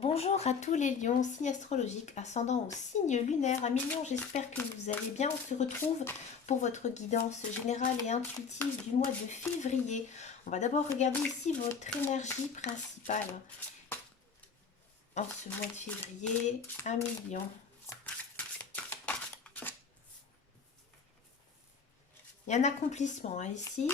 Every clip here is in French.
Bonjour à tous les lions, signe astrologique, ascendant au signe lunaire. Amis lions, j'espère que vous allez bien. On se retrouve pour votre guidance générale et intuitive du mois de février. On va d'abord regarder ici votre énergie principale en ce mois de février. Amis lions, il y a un accomplissement ici.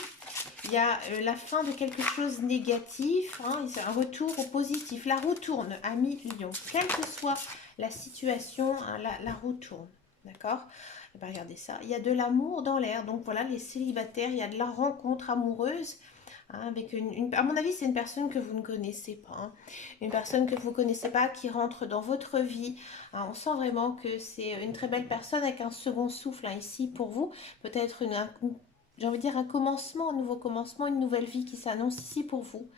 Il y a la fin de quelque chose de négatif, c'est un retour au positif. La roue tourne, amis lion. Quelle que soit la situation, la roue tourne. D'accord. Et bien, regardez ça. Il y a de l'amour dans l'air. Donc voilà, les célibataires, il y a de la rencontre amoureuse. Avec à mon avis, c'est une personne que vous ne connaissez pas. Une personne que vous ne connaissez pas qui rentre dans votre vie. On sent vraiment que c'est une très belle personne avec un second souffle ici pour vous. Peut-être j'ai envie de dire un commencement, un nouveau commencement, une nouvelle vie qui s'annonce ici pour vous.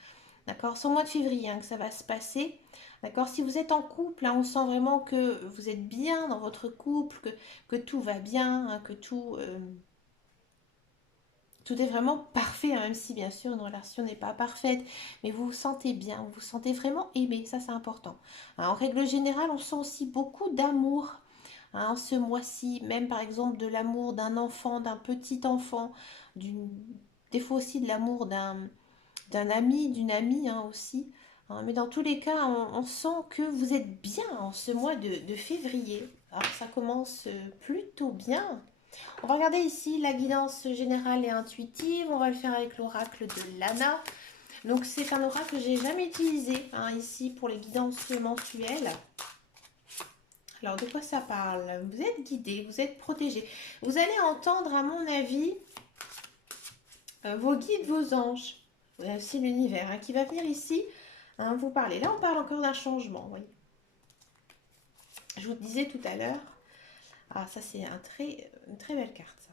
D'accord. C'est au mois de février que ça va se passer. D'accord. Si vous êtes en couple, on sent vraiment que vous êtes bien dans votre couple, que tout va bien, que tout est vraiment parfait, même si bien sûr une relation n'est pas parfaite, mais vous vous sentez bien, vous vous sentez vraiment aimé, ça c'est important. En règle générale, on sent aussi beaucoup d'amour ce mois-ci, même par exemple de l'amour d'un enfant, d'un petit enfant, des fois aussi de l'amour d'un ami, d'une amie aussi. Mais dans tous les cas, on sent que vous êtes bien en ce mois de février. Alors ça commence plutôt bien. On va regarder ici la guidance générale et intuitive. On va le faire avec l'oracle de Lana. Donc c'est un oracle que j'ai jamais utilisé ici pour les guidances mensuelles. Alors de quoi ça parle? Vous êtes guidé, vous êtes protégé. Vous allez entendre à mon avis vos guides, vos anges. C'est l'univers qui va venir ici vous parler. Là on parle encore d'un changement. Vous voyez. Je vous disais tout à l'heure. Ah ça c'est une très belle carte. Ça.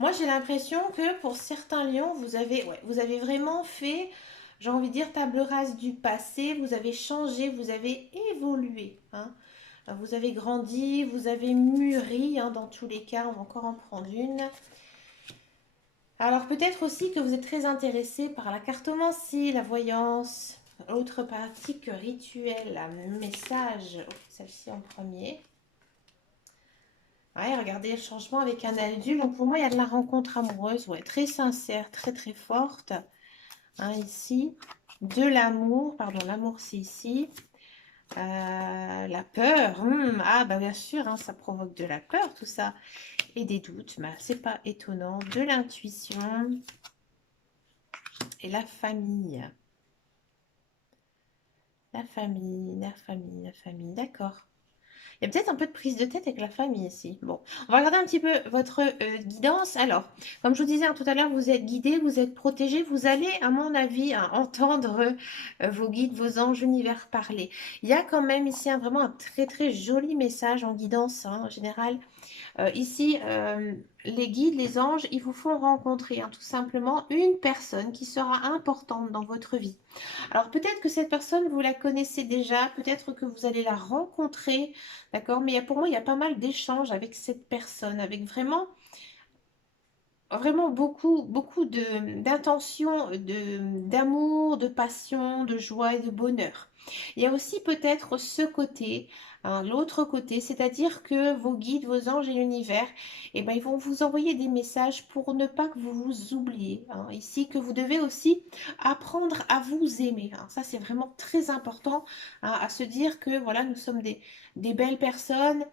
Moi, j'ai l'impression que pour certains lions, vous avez vraiment fait, j'ai envie de dire, table rase du passé. Vous avez changé, vous avez évolué. Vous avez grandi, vous avez mûri. Dans tous les cas, on va encore en prendre une. Alors, peut-être aussi que vous êtes très intéressé par la cartomancie, la voyance, autre pratique rituelle, message. Celle-ci en premier. Ouais, regardez le changement avec un adulte. Donc pour moi, il y a de la rencontre amoureuse, très sincère, très très forte. Ici, de l'amour, pardon, l'amour c'est ici. La peur, ah bah bien sûr, ça provoque de la peur tout ça. Et des doutes, bah, c'est pas étonnant. De l'intuition et la famille. La famille, d'accord. Il y a peut-être un peu de prise de tête avec la famille ici. Bon, on va regarder un petit peu votre guidance. Alors, comme je vous disais tout à l'heure, vous êtes guidé, vous êtes protégé. Vous allez, à mon avis, entendre vos guides, vos anges univers parler. Il y a quand même ici vraiment un très très joli message en guidance en général. Ici, les guides, les anges, ils vous font rencontrer tout simplement une personne qui sera importante dans votre vie. Alors peut-être que cette personne, vous la connaissez déjà, peut-être que vous allez la rencontrer, d'accord? Mais pour moi, il y a pas mal d'échanges avec cette personne, avec vraiment beaucoup, beaucoup d'intention, d'amour, de passion, de joie et de bonheur. Il y a aussi peut-être ce côté, l'autre côté, c'est-à-dire que vos guides, vos anges et l'univers, ils vont vous envoyer des messages pour ne pas que vous vous oubliez. Ici, que vous devez aussi apprendre à vous aimer. Ça, c'est vraiment très important à se dire que voilà, nous sommes des belles personnes,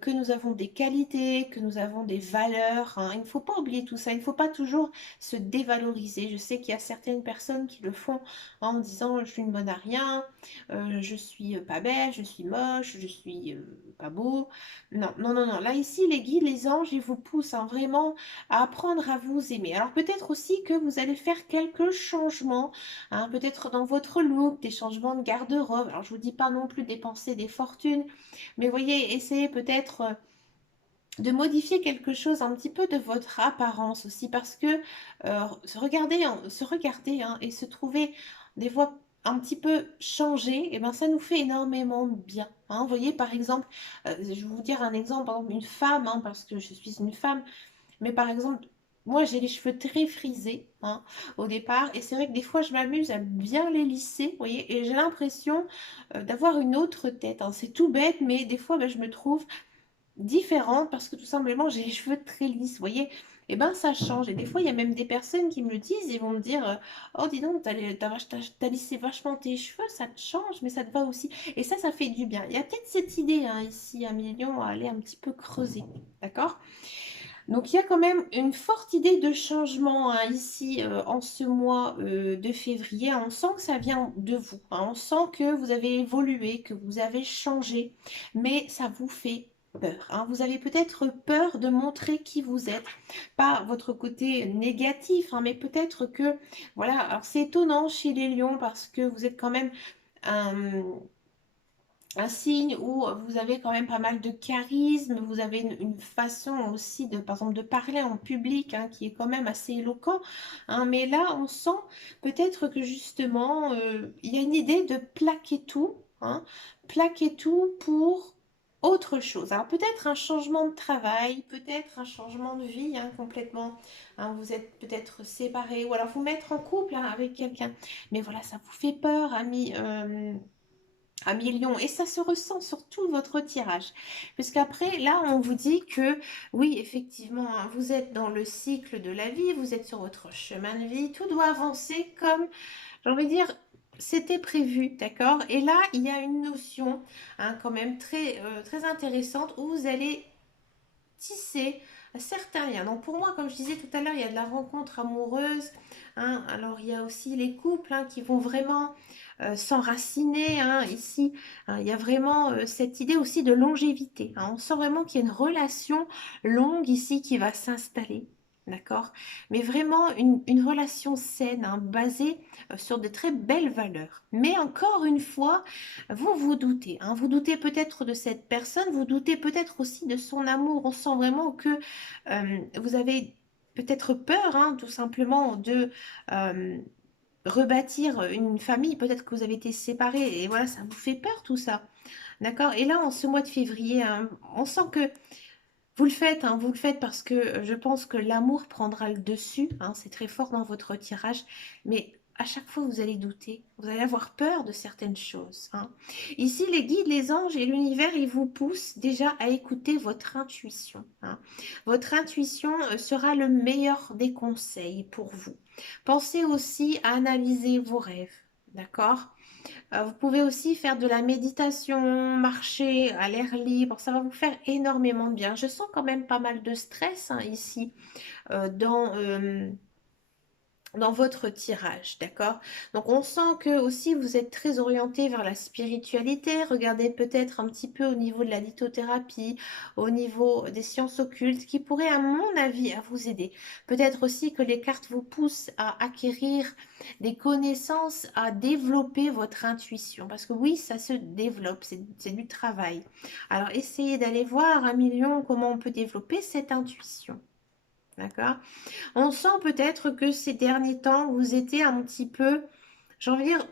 que nous avons des qualités, que nous avons des valeurs. Il ne faut pas oublier tout ça. Il ne faut pas toujours se dévaloriser. Je sais qu'il y a certaines personnes qui le font en disant je suis une bonne à rien, je suis pas belle, je suis moche, je suis pas beau. Non, non, non, non. Là, ici, les guides, les anges, ils vous poussent vraiment à apprendre à vous aimer. Alors peut-être aussi que vous allez faire quelques changements, peut-être dans votre look, des changements de garde-robe. Alors je vous dis pas non plus dépenser des fortunes, mais voyez, essayez peut-être de modifier quelque chose un petit peu de votre apparence aussi parce que se regarder et se trouver des fois un petit peu changé, et ben ça nous fait énormément de bien. Vous voyez par exemple, je vais vous dire un exemple, par exemple, une femme, parce que je suis une femme, mais par exemple moi, j'ai les cheveux très frisés hein, au départ. Et c'est vrai que des fois, je m'amuse à bien les lisser, vous voyez. Et j'ai l'impression d'avoir une autre tête, hein. C'est tout bête, mais des fois, ben, je me trouve différente parce que tout simplement, j'ai les cheveux très lisses, vous voyez. Et ben, ça change. Et des fois, il y a même des personnes qui me le disent. Ils vont me dire, oh, dis donc, t'as lissé vachement tes cheveux, ça te change, mais ça te va aussi. Et ça fait du bien. Il y a peut-être cette idée hein, ici, à Million, à aller un petit peu creuser. D'accord? Donc il y a quand même une forte idée de changement hein, ici en ce mois de février. On sent que ça vient de vous, hein. On sent que vous avez évolué, que vous avez changé, mais ça vous fait peur, hein. Vous avez peut-être peur de montrer qui vous êtes, pas votre côté négatif, hein, mais peut-être que, voilà, alors c'est étonnant chez les lions parce que vous êtes quand même un signe où vous avez quand même pas mal de charisme, vous avez une façon aussi de, par exemple, de parler en public hein, qui est quand même assez éloquent, hein, mais là, on sent peut-être que justement, il y a une idée de hein, plaquer tout pour autre chose. Alors peut-être un changement de travail, peut-être un changement de vie hein, complètement, hein, vous êtes peut-être séparés, ou alors vous mettre en couple hein, avec quelqu'un, mais voilà, ça vous fait peur, ami. Un million et ça se ressent sur tout votre tirage puisqu'après là on vous dit que oui effectivement hein, vous êtes dans le cycle de la vie, vous êtes sur votre chemin de vie, tout doit avancer comme j'ai envie de dire c'était prévu, d'accord, et là il y a une notion hein, quand même très intéressante où vous allez tisser certains liens. Donc pour moi, comme je disais tout à l'heure, il y a de la rencontre amoureuse. Hein. Alors il y a aussi les couples hein, qui vont vraiment s'enraciner. Hein. Ici, hein, il y a vraiment cette idée aussi de longévité. Hein. On sent vraiment qu'il y a une relation longue ici qui va s'installer. D'accord? Mais vraiment une relation saine, hein, basée sur de très belles valeurs. Mais encore une fois, vous vous doutez, hein, vous doutez peut-être de cette personne, vous doutez peut-être aussi de son amour. On sent vraiment que vous avez peut-être peur, hein, tout simplement, de euh, rebâtir une famille. Peut-être que vous avez été séparés et voilà, ça vous fait peur tout ça. D'accord? Et là, en ce mois de février, hein, on sent que vous le faites, hein, vous le faites parce que je pense que l'amour prendra le dessus, hein, c'est très fort dans votre tirage, mais à chaque fois vous allez douter, vous allez avoir peur de certaines choses. Hein. Ici, les guides, les anges et l'univers, ils vous poussent déjà à écouter votre intuition. Hein. Votre intuition sera le meilleur des conseils pour vous. Pensez aussi à analyser vos rêves, d'accord? Vous pouvez aussi faire de la méditation, marcher à l'air libre, ça va vous faire énormément de bien. Je sens quand même pas mal de stress hein, ici dans votre tirage, d'accord? Donc on sent que aussi vous êtes très orienté vers la spiritualité. Regardez peut-être un petit peu au niveau de la lithothérapie, au niveau des sciences occultes, qui pourraient à mon avis à vous aider. Peut-être aussi que les cartes vous poussent à acquérir des connaissances, à développer votre intuition. Parce que oui, ça se développe, c'est du travail. Alors essayez d'aller voir 1 million comment on peut développer cette intuition. D'accord? On sent peut-être que ces derniers temps, vous étiez un petit peu, j'ai envie de dire,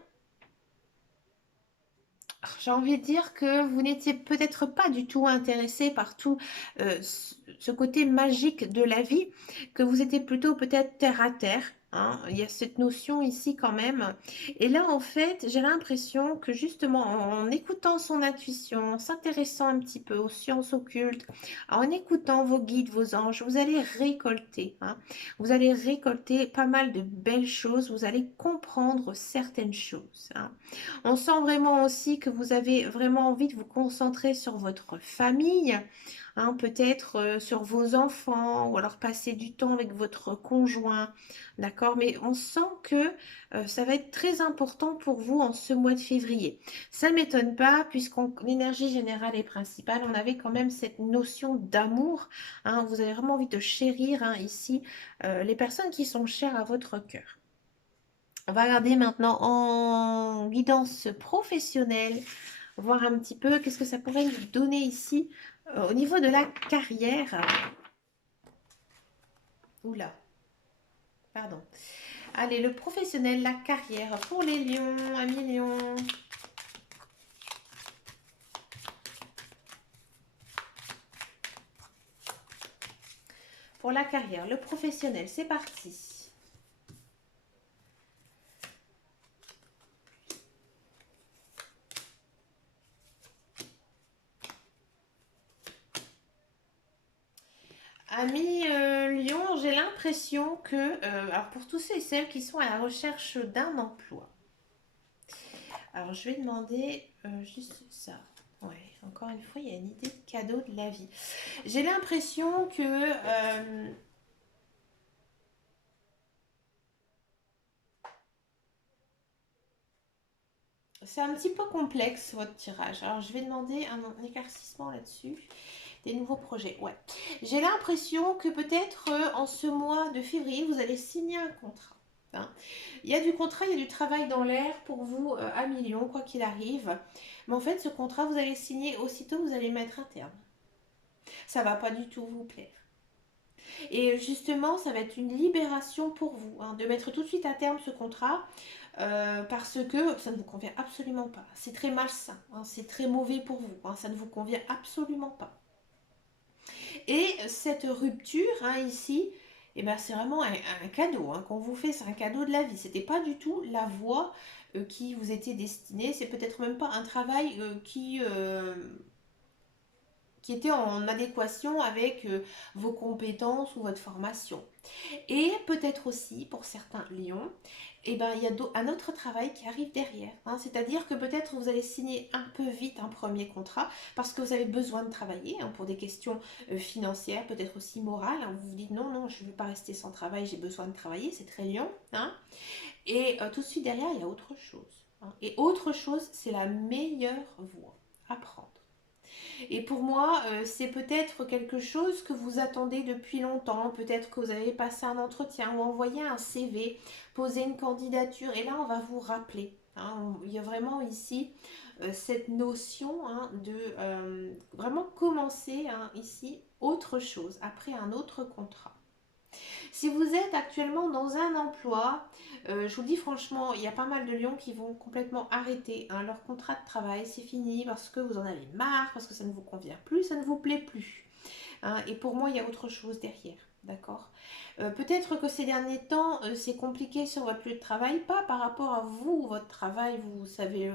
j'ai envie de dire que vous n'étiez peut-être pas du tout intéressé par tout ce côté magique de la vie, que vous étiez plutôt peut-être terre à terre. Hein. Il y a cette notion ici quand même. Et là, en fait, j'ai l'impression que justement, en écoutant son intuition, en s'intéressant un petit peu aux sciences occultes, en écoutant vos guides, vos anges, vous allez récolter. Hein. Vous allez récolter pas mal de belles choses. Vous allez comprendre certaines choses. Hein. On sent vraiment aussi que vous avez vraiment envie de vous concentrer sur votre famille, hein, peut-être sur vos enfants ou alors passer du temps avec votre conjoint, d'accord? Mais on sent que ça va être très important pour vous en ce mois de février. Ça ne m'étonne pas puisqu'en énergie générale et principale, on avait quand même cette notion d'amour, hein, vous avez vraiment envie de chérir hein, ici les personnes qui sont chères à votre cœur. On va regarder maintenant en guidance professionnelle, voir un petit peu qu'est-ce que ça pourrait nous donner ici au niveau de la carrière. Oula, pardon. Allez, le professionnel, la carrière pour les lions, 1 million. pour la carrière, le professionnel. C'est parti. Amis Lion, j'ai l'impression que, alors pour tous ceux et celles qui sont à la recherche d'un emploi, alors je vais demander juste ça. Ouais, encore une fois, il y a une idée de cadeau de la vie. J'ai l'impression que c'est un petit peu complexe votre tirage. Alors je vais demander un éclaircissement là-dessus. Des nouveaux projets, ouais. J'ai l'impression que peut-être en ce mois de février, vous allez signer un contrat. Hein. Il y a du contrat, il y a du travail dans l'air pour vous à millions, quoi qu'il arrive. Mais en fait, ce contrat, vous allez signer aussitôt, vous allez mettre un terme. Ça va pas du tout vous plaire. Et justement, ça va être une libération pour vous, hein, de mettre tout de suite à terme ce contrat, parce que ça ne vous convient absolument pas. C'est très malsain, hein, c'est très mauvais pour vous, hein, ça ne vous convient absolument pas. Et cette rupture, hein, ici, eh ben, c'est vraiment un cadeau hein, qu'on vous fait, c'est un cadeau de la vie. C'était pas du tout la voie qui vous était destinée, c'est peut-être même pas un travail qui était en adéquation avec vos compétences ou votre formation. Et peut-être aussi, pour certains lions, eh ben, il y a un autre travail qui arrive derrière. Hein. C'est-à-dire que peut-être vous allez signer un peu vite un premier contrat parce que vous avez besoin de travailler hein, pour des questions financières, peut-être aussi morales. Hein. Vous vous dites non, non, je ne veux pas rester sans travail, j'ai besoin de travailler, c'est très lion. Hein. Et tout de suite derrière, il y a autre chose. Hein. Et autre chose, c'est la meilleure voie à prendre. Et pour moi, c'est peut-être quelque chose que vous attendez depuis longtemps. Peut-être que vous avez passé un entretien ou envoyé un CV, posé une candidature. Et là, on va vous rappeler. Hein. Il y a vraiment ici cette notion hein, de vraiment commencer hein, ici autre chose, après un autre contrat. Si vous êtes actuellement dans un emploi, je vous le dis franchement, il y a pas mal de lions qui vont complètement arrêter hein, leur contrat de travail, c'est fini parce que vous en avez marre, parce que ça ne vous convient plus, ça ne vous plaît plus. Hein, et pour moi, il y a autre chose derrière. D'accord. Peut-être que ces derniers temps, c'est compliqué sur votre lieu de travail, pas par rapport à vous, votre travail, vous savez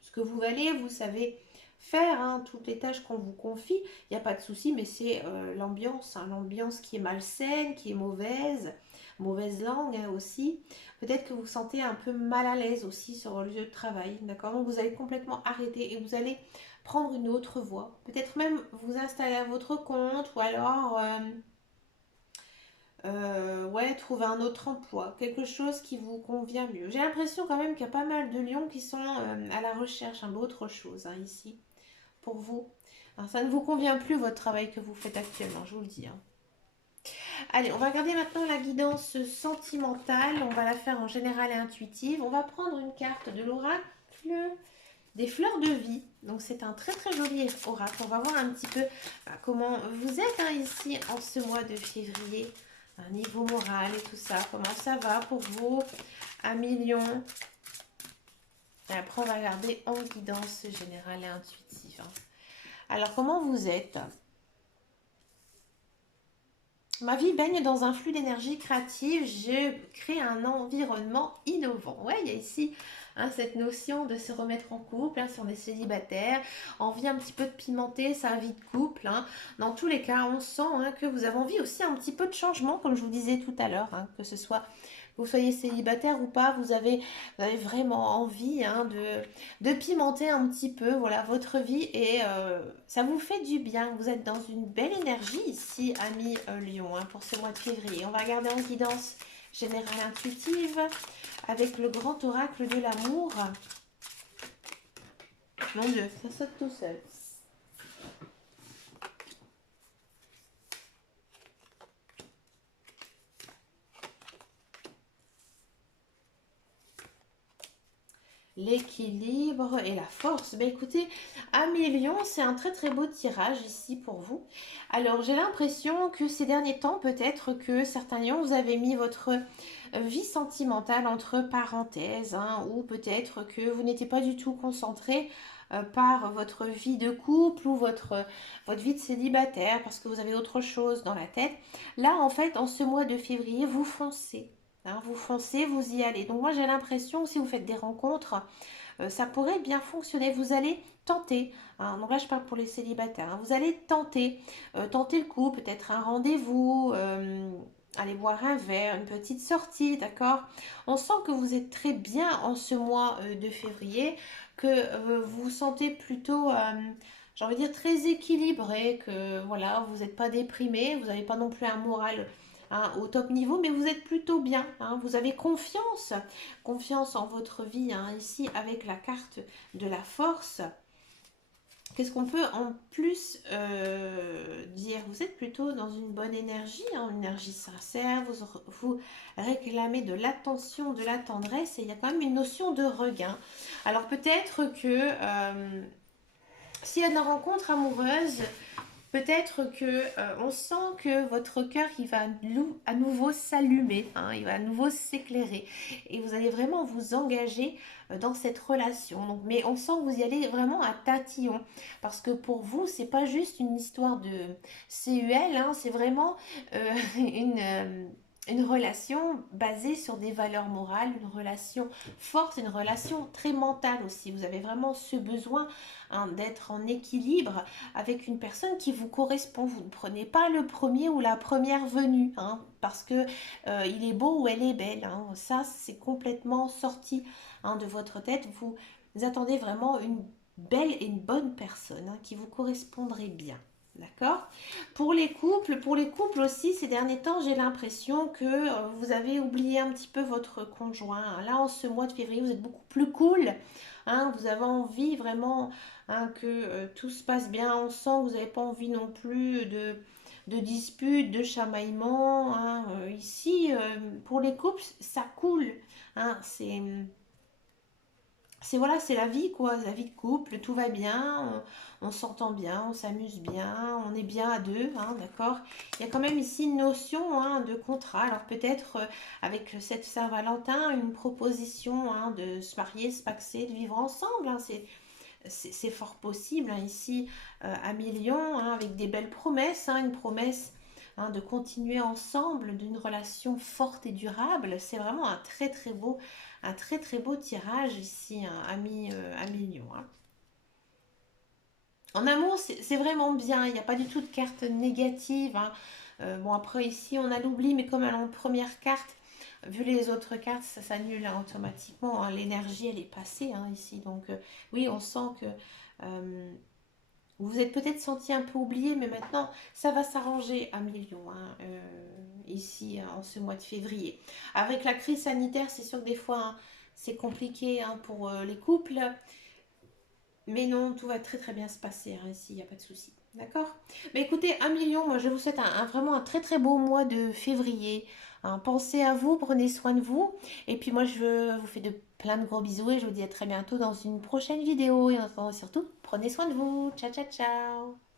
ce que vous valez, vous savez faire hein, toutes les tâches qu'on vous confie, il n'y a pas de souci, mais c'est l'ambiance, hein, l'ambiance qui est malsaine, qui est mauvaise, mauvaise langue hein, aussi. Peut-être que vous vous sentez un peu mal à l'aise aussi sur le lieu de travail, d'accord. Donc vous allez complètement arrêter et vous allez prendre une autre voie. Peut-être même vous installer à votre compte ou alors ouais, trouver un autre emploi, quelque chose qui vous convient mieux. J'ai l'impression quand même qu'il y a pas mal de lions qui sont à la recherche hein, d'autre chose hein, ici pour vous. Alors, ça ne vous convient plus votre travail que vous faites actuellement, je vous le dis. Hein. Allez, on va regarder maintenant la guidance sentimentale. On va la faire en général et intuitive. On va prendre une carte de l'oracle des fleurs de vie. Donc c'est un très très joli oracle. On va voir un petit peu comment vous êtes hein, ici en ce mois de février. Un niveau moral et tout ça. Comment ça va pour vous, amis lions. Et après on va regarder en guidance générale et intuitive. Hein. Alors, comment vous êtes? Ma vie baigne dans un flux d'énergie créative. Je crée un environnement innovant. Ouais, il y a ici hein, cette notion de se remettre en couple, hein, si on est célibataire. Envie un petit peu de pimenter sa vie de couple. Hein. Dans tous les cas, on sent hein, que vous avez envie aussi un petit peu de changement, comme je vous disais tout à l'heure. Hein, que ce soit que vous soyez célibataire ou pas, vous avez vraiment envie hein, de pimenter un petit peu voilà, votre vie et ça vous fait du bien. Vous êtes dans une belle énergie ici, amis Lion, hein, pour ce mois de février. On va regarder en guidance générale intuitive avec le grand oracle de l'amour. Mon Dieu, ça saute tout seul. l'équilibre et la force. Ben écoutez, un million, c'est un très très beau tirage ici pour vous. Alors j'ai l'impression que ces derniers temps, peut-être que certains lions, vous avez mis votre vie sentimentale entre parenthèses, hein, ou peut-être que vous n'étiez pas du tout concentré par votre vie de couple ou votre vie de célibataire parce que vous avez autre chose dans la tête. Là, en fait, en ce mois de février, vous foncez. Hein, vous foncez, vous y allez. Donc moi, j'ai l'impression, si vous faites des rencontres, ça pourrait bien fonctionner. Vous allez tenter, hein, donc là je parle pour les célibataires, hein, vous allez tenter, tenter le coup, peut-être un rendez-vous, aller boire un verre, une petite sortie, d'accord. On sent que vous êtes très bien en ce mois de février, que vous vous sentez plutôt, j'ai envie de dire, très équilibré, que voilà, vous n'êtes pas déprimé, vous n'avez pas non plus un moral, hein, au top niveau, mais vous êtes plutôt bien, hein, vous avez confiance, confiance en votre vie, hein, ici avec la carte de la force. Qu'est-ce qu'on peut en plus dire? Vous êtes plutôt dans une bonne énergie, hein, une énergie sincère, vous réclamez de l'attention, de la tendresse, et il y a quand même une notion de regain. Alors peut-être que s'il y a une rencontre amoureuse, peut-être que on sent que votre cœur il va à nouveau s'allumer, hein, il va à nouveau s'éclairer et vous allez vraiment vous engager dans cette relation. Donc, mais on sent que vous y allez vraiment à tatillon parce que pour vous c'est pas juste une histoire de CUL, hein, c'est vraiment une relation basée sur des valeurs morales, une relation forte, une relation très mentale aussi. Vous avez vraiment ce besoin, hein, d'être en équilibre avec une personne qui vous correspond. Vous ne prenez pas le premier ou la première venue, hein, parce que il est beau ou elle est belle, hein. Ça, c'est complètement sorti, hein, de votre tête. Vous attendez vraiment une belle et une bonne personne, hein, qui vous correspondrait bien. D'accord. Pour les couples aussi, ces derniers temps, j'ai l'impression que vous avez oublié un petit peu votre conjoint, hein. Là, en ce mois de février, vous êtes beaucoup plus cool, hein, vous avez envie vraiment, hein, que tout se passe bien ensemble. Vous n'avez pas envie non plus de disputes, de chamaillements, hein. Ici, pour les couples, ça coule, hein, c'est voilà, c'est la vie quoi, la vie de couple, tout va bien, on s'entend bien, on s'amuse bien, on est bien à deux, hein, d'accord. Il y a quand même ici une notion, hein, de contrat. Alors peut-être avec cette Saint-Valentin, une proposition, hein, de se marier, se paxer, de vivre ensemble, hein, c'est fort possible, hein, ici à Million, hein, avec des belles promesses, hein, une promesse, hein, de continuer ensemble, d'une relation forte et durable. C'est vraiment un très très beau tirage ici, hein, à Million, hein. En amour, c'est vraiment bien, il n'y a pas du tout de carte négative, hein. Bon, après ici, on a l'oubli, mais comme elle est en première carte, vu les autres cartes, ça s'annule, hein, automatiquement, hein. L'énergie, elle est passée, hein, ici. Donc, oui, on sent que vous vous êtes peut-être senti un peu oublié, mais maintenant, ça va s'arranger à Million, hein, ici, hein, en ce mois de février. Avec la crise sanitaire, c'est sûr que des fois, hein, c'est compliqué, hein, pour les couples. Mais non, tout va très très bien se passer, hein, ici, il n'y a pas de souci. D'accord. Mais écoutez, un million, moi je vous souhaite vraiment un très très beau mois de février, hein. Pensez à vous, prenez soin de vous. Et puis moi je vous fais de plein de gros bisous et je vous dis à très bientôt dans une prochaine vidéo. Et en attendant surtout, prenez soin de vous. Ciao ciao ciao.